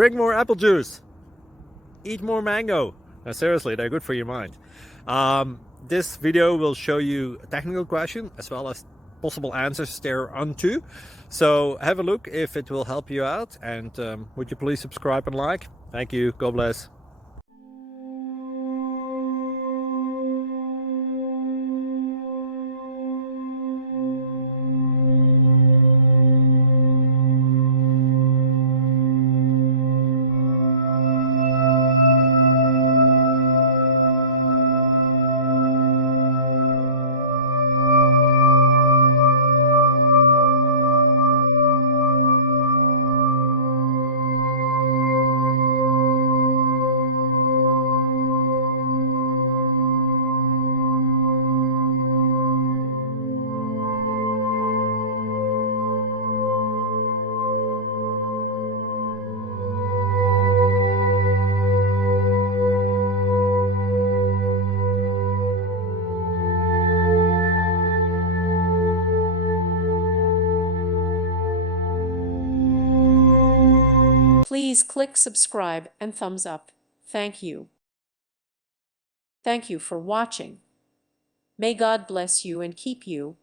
Drink more apple juice. Eat more mango. No, seriously, they're good for your mind. This video will show you a technical question as well as possible answers thereunto. So have a look if it will help you out, and would you please subscribe and like? Thank you. God bless. Please click subscribe and thumbs up. Thank you. Thank you for watching. May God bless you and keep you.